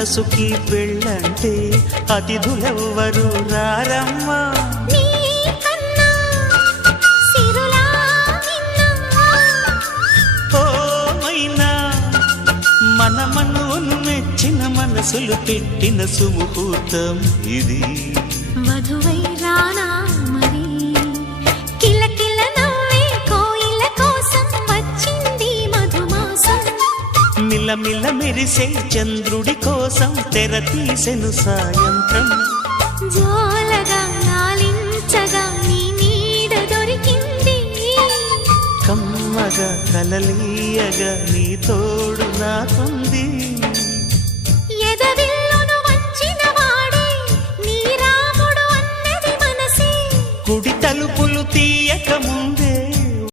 మనసుకి పెళ్ళంటే అతిథులెవ్వరు రారమ్మా. మన మనువును మెచ్చిన మనసులు పెట్టిన సుముహూర్తం ఇది. వధువై రానా మరి కిలకిల నవ్వే కోయిల కోసం వచ్చింది మధుమాసం. మిలమిల మెరిసే చంద్రుడి కోసం తెర తీసెను సాయంత్రం. జోలగా లాలించగా నీ నీడ దొరికింది. కమ్మగా కలలీయగా నీ తోడు నాకుంది. ఎదవిల్లును వంచిన వాడే నీ రాముడు అన్నది మనసే. కుడి తలుపులు తీయక ముందే